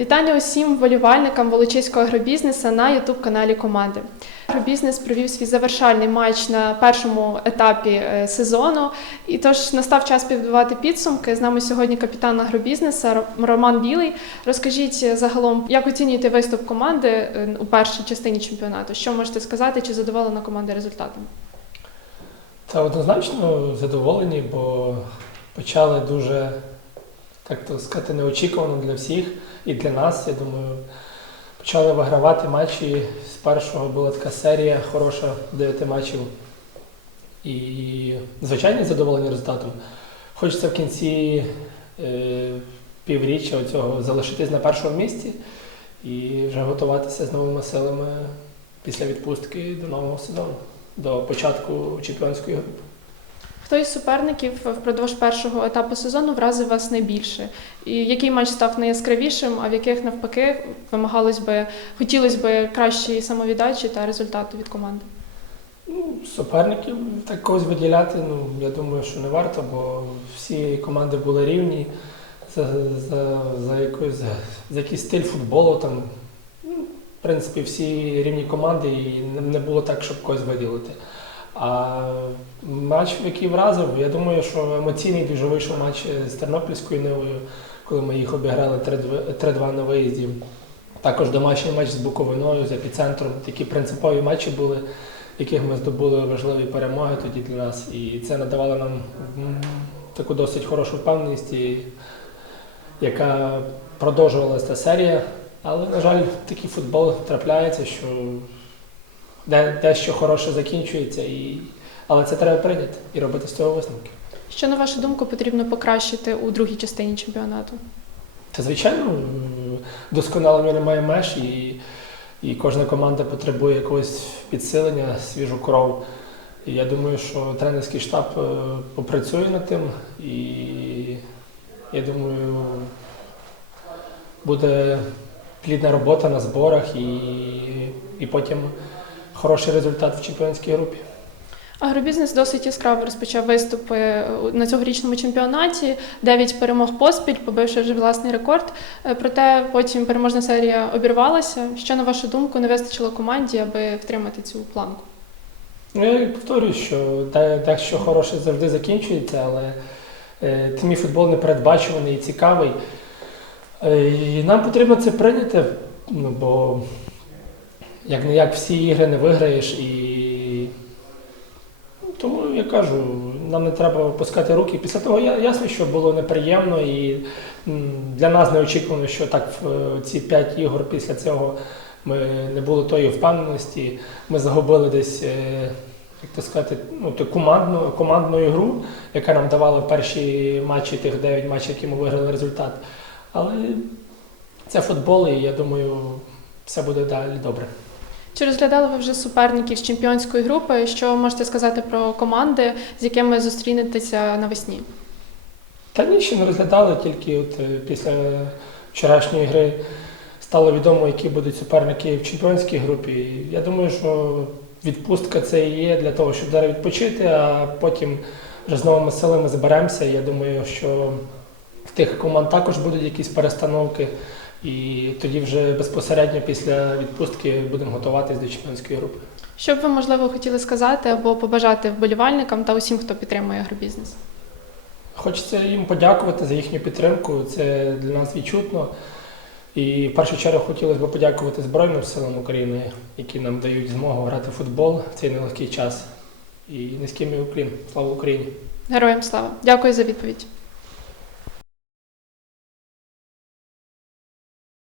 Вітання усім вболівальникам Волочиського агробізнесу на ютуб-каналі команди. Агробізнес провів свій завершальний матч на першому етапі е, сезону. І тож настав час підбивати підсумки. З нами сьогодні капітан агробізнесу Роман Білий. Розкажіть е, загалом, як оцінюєте виступ команди е, у першій частині чемпіонату? Що можете сказати? Чи задоволена команда результатом? Та однозначно задоволені, бо почали дуже, так то сказати, неочікувано для всіх і для нас. Я думаю, почали вигравати матчі. З першого була така серія хороша, 9 матчів. І звичайно задоволені результатом. Хочеться в кінці е, півріччя цього залишитись на першому місці і вже готуватися з новими силами після відпустки до нового сезону, до початку чемпіонської групи. Хто із суперників впродовж першого етапу сезону вразив вас найбільше? І який матч став найяскравішим, а в яких навпаки вимагалось би, хотілося би кращої самовіддачі та результату від команди? Ну, суперників так когось виділяти, ну я думаю, що не варто, бо всі команди були рівні за, за, за, якось, за, за якийсь стиль футболу. Там, ну, в принципі, всі рівні команди і не було так, щоб когось виділити. А матч, який вразив, я думаю, що емоційний дуже вийшов матч з Тернопільською Нивою, коли ми їх обіграли 3-2 3-2 на виїзді. Також домашній матч з Буковиною, з епіцентром. Такі принципові матчі були яких ми здобули важливі перемоги тоді для нас. І це надавало нам таку досить хорошу впевненість, яка продовжувалася та серія. Але, на жаль, такий футбол трапляється, що де, дещо хороше закінчується, і... але це треба прийняти і робити з цього висновки. Що, на вашу думку, потрібно покращити у другій частині чемпіонату? Та звичайно, досконалення немає меж, і, і кожна команда потребує якогось підсилення, свіжу кров. І я думаю, що тренерський штаб е, попрацює над тим, і я думаю, буде плідна робота на зборах і, і потім хороший результат в чемпіонській групі. Агробізнес досить яскраво розпочав виступи на цьогорічному чемпіонаті. Дев'ять перемог поспіль, побивши вже власний рекорд. Е, Проте потім переможна серія обірвалася. Що, на вашу думку, не вистачило команді, аби втримати цю планку? Ну, я повторюю, що де- дещо хороше завжди закінчується, але е, тим і футбол непередбачуваний і цікавий. Е, і нам потрібно це прийняти, ну, бо як не як всі ігри не виграєш і. Тому я кажу, нам не треба опускати руки. Після того ясно, що було неприємно і для нас неочікувано, що так в ці п'ять ігор після цього ми не було тої впевненості. Ми загубили десь, е, як то сказати, ну, ту командну, командну ігру, яка нам давала в перші матчі, тих 9 матчів, які ми виграли результат. Але це футбол, і я думаю, все буде далі добре. Чи розглядали ви вже суперників з чемпіонської групи? Що можете сказати про команди, з якими зустрінетеся навесні? Та ні, ще не розглядали, тільки от е, після вчорашньої гри стало відомо, які будуть суперники в чемпіонській групі. Я думаю, що відпустка це і є для того, щоб зараз відпочити, а потім вже з новими силами зберемося. Я думаю, що в тих команд також будуть якісь перестановки, і тоді вже безпосередньо після відпустки будемо готуватись до чемпіонської групи. Що б ви, можливо, хотіли сказати або побажати вболівальникам та усім, хто підтримує агробізнес? Хочеться їм подякувати за їхню підтримку. Це для нас відчутно. І в першу чергу хотілося б подякувати Збройним силам України, які нам дають змогу грати в футбол в цей нелегкий час. І низький мій уклін. Слава Україні! Героям слава! Дякую за відповідь.